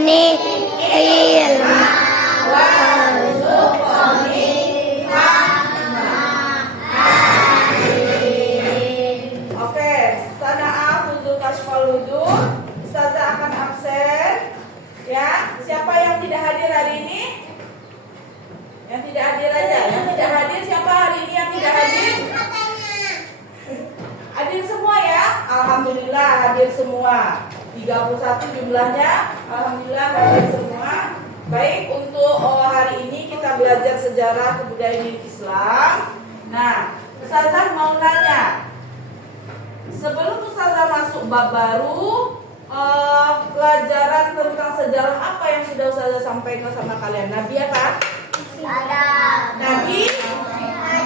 zidani ilma Oke, sana'ah untuk kasfal wudu. Ustazah akan absen. Ya, siapa yang tidak hadir hari ini? Yang tidak hadir aja. Yang tidak hadir siapa hari ini yang tidak hadir? Hadir semua ya? Alhamdulillah hadir semua. 31 jumlahnya. Alhamdulillah hadir semua. Baik, untuk hari ini kita belajar sejarah kebudayaan Islam. Nah, Ustazah mau nanya. Sebelum Ustazah masuk bab baru, pelajaran tentang sejarah apa yang sudah Ustazah sampaikan sama kalian? Nabi apa? Nabi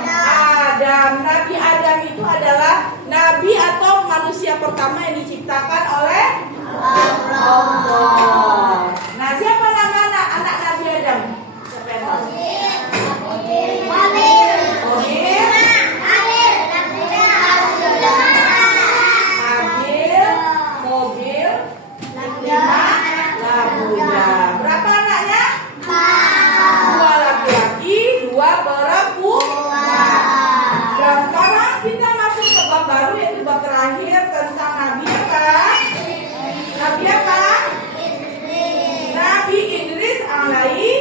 Adam. Nabi Adam itu adalah nabi atau manusia pertama yang diciptakan oleh Allah. Nah, siapa nama anak Nabi Adam? Siapa yang tahu? Berapa anaknya? 2 laki-laki, 2 perempuan. Dan sekarang kita masuk ke bab baru, yaitu bab terakhir tentang Nabi apa? Nabi apa? Nabi Idris alaihi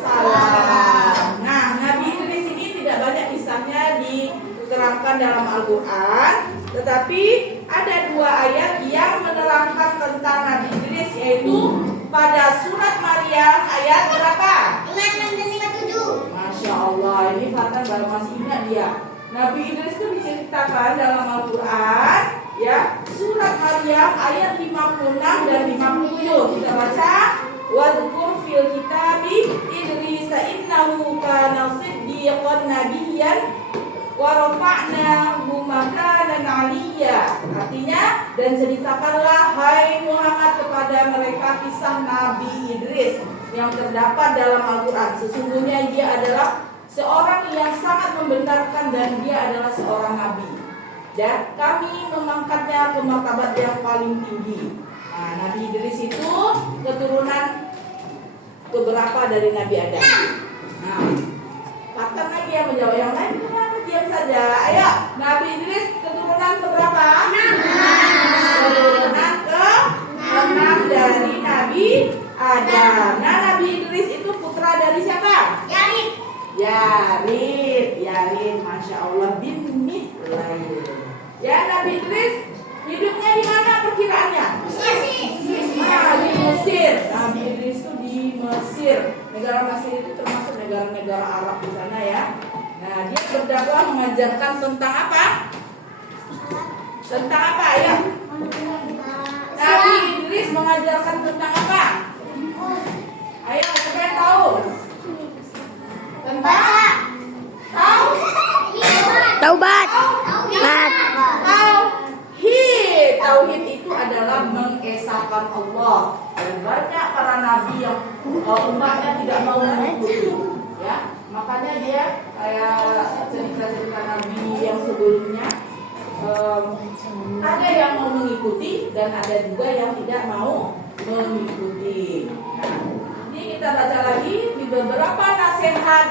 salam. Nah, Nabi Idris ini tidak banyak kisahnya diterangkan dalam Al-Quran, tetapi ada 2 ayat yang menerangkan tentang Nabi Idris, yaitu pada surat Maryam ayat berapa? 57. Masya Allah, ini Fatan baru masih ingat dia. Nabi Idris itu diceritakan dalam Al-Quran, ya, surat Maryam ayat 56 dan 57. Kita baca. Wadhkur fil kitabi Idris innahu kana siddiqan nabiyyan wa rafa'nahu makanan 'aliyya. Artinya, dan ceritakanlah hai Muhammad kepada mereka kisah Nabi Idris yang terdapat dalam Al-Quran. Sesungguhnya dia adalah seorang yang sangat membenarkan dan dia adalah seorang nabi. Dan kami mengangkatnya ke martabat yang paling tinggi. Nah, Nabi Idris itu keturunan beberapa dari Nabi Adam. Nah, Fakta lagi yang menjawab, yang lain kenapa diam saja? Ayo, Nabi Idris keturunan keberapa? 6. Keturunan ke-6 dari Nabi Adam. Nah, Nabi Idris itu putra dari siapa? Yarid, Masya Allah, bin Mihlail. Ya, Nabi Idris hidupnya di mana perkiraannya? Di Mesir. Nabi Idris itu di Mesir. Negara Mesir itu termasuk negara-negara Arab di sana ya. Nah, dia berdakwah mengajarkan tentang apa? Tentang apa ya? Nabi Idris mengajarkan tentang apa? Ayo, siapa yang tahu? Tentang taubat. Tauhid itu adalah mengesahkan Allah. Dan banyak para nabi yang umatnya tidak mau mengikuti, ya. Makanya dia kayak cerita-cerita nabi yang sebelumnya, ada yang mau mengikuti dan ada juga yang tidak mau mengikuti. Nah, ini kita baca lagi di beberapa nasihat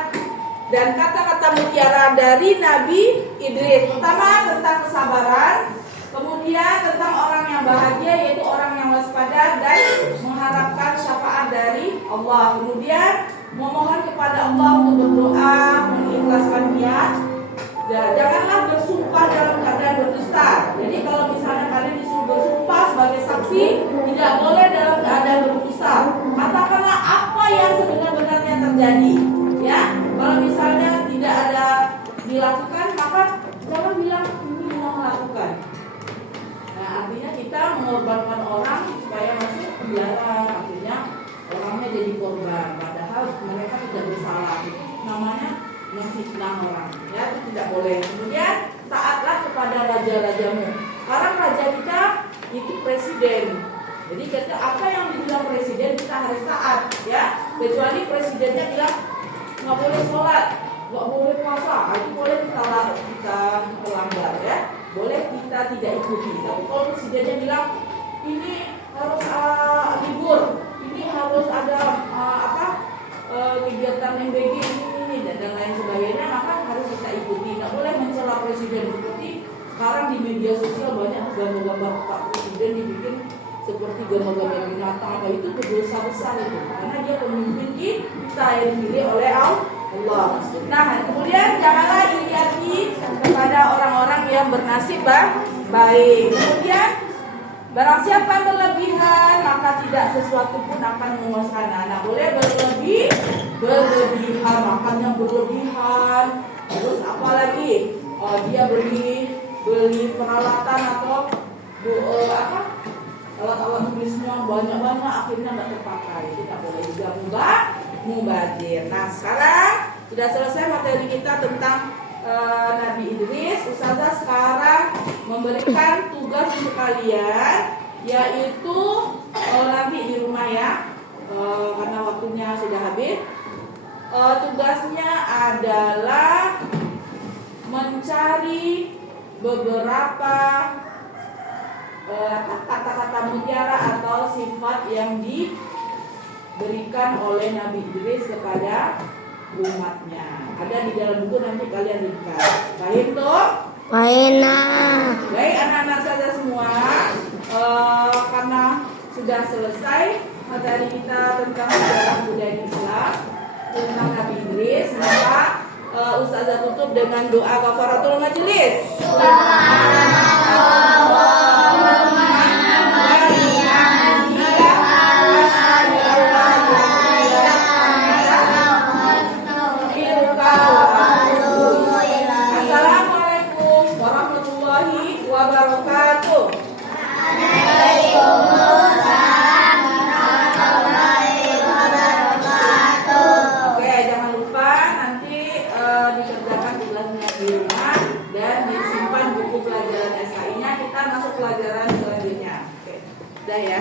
dan kata-kata mutiara dari Nabi Idris. Pertama tentang kesabaran, kemudian tentang orang yang bahagia, yaitu orang yang waspada dan mengharapkan syafaat dari Allah. Kemudian memohon kepada Allah untuk berdoa, mengikhlaskan niat. Dan janganlah bersumpah dalam keadaan berdusta. Jadi kalau misalnya kalian disuruh bersumpah sebagai saksi, tidak boleh dalam keadaan berdusta. Katakanlah apa yang sebenarnya terjadi. Ya, kalau misalnya tidak ada dilakukan, maka jangan bilang ini yang melakukan. Nah, artinya kita mengorbankan orang supaya masuk penjara, artinya orangnya jadi korban, padahal mereka tidak bersalah. Namanya memfitnah orang, ya, itu tidak boleh. Kemudian taatlah kepada raja-rajamu. Sekarang raja kita itu presiden. Jadi kita apa yang dibilang presiden kita harus taat, ya. Kecuali presidennya bilang nggak boleh sholat, nggak boleh puasa, itu boleh kita melanggar, ya. Boleh kita tidak ikuti. Tapi kalau presidennya bilang ini harus libur, ini harus gema-gema binatang apa itu berdosa besar itu, karena dia pemimpin kita yang dipilih oleh Allah. Nah, kemudian janganlah iri kepada orang-orang yang bernasib baik. Kemudian barang siapa yang berlebihan, maka tidak sesuatu pun akan menguasai. Nah, boleh berlebihan, makan yang berlebihan. Terus apalagi dia beli peralatan atau alat-alat tulisnya banyak-banyak, akhirnya nggak terpakai. Tidak boleh juga mubazir. Nah, sekarang sudah selesai materi kita tentang Nabi Idris. Ustazah sekarang memberikan tugas untuk kalian, yaitu nanti di rumah ya, karena waktunya sudah habis. Tugasnya adalah mencari beberapa kata-kata mutiara atau sifat yang diberikan oleh Nabi Idris kepada umatnya. Ada di dalam buku, nanti kalian lihat. Baik tuh? Baik anak-anak saja semua, karena sudah selesai materi kita tentang sejarah budaya Islam tentang Nabi Idris, maka Ustazah tutup dengan doa kafaratul majelis. Assalamualaikum warahmatullahi wabarakatuh. Oke, jangan lupa nanti dikerjakan tugasnya di rumah dan disimpan buku pelajaran SKI-nya. Kita masuk pelajaran selanjutnya. Oke, udah ya.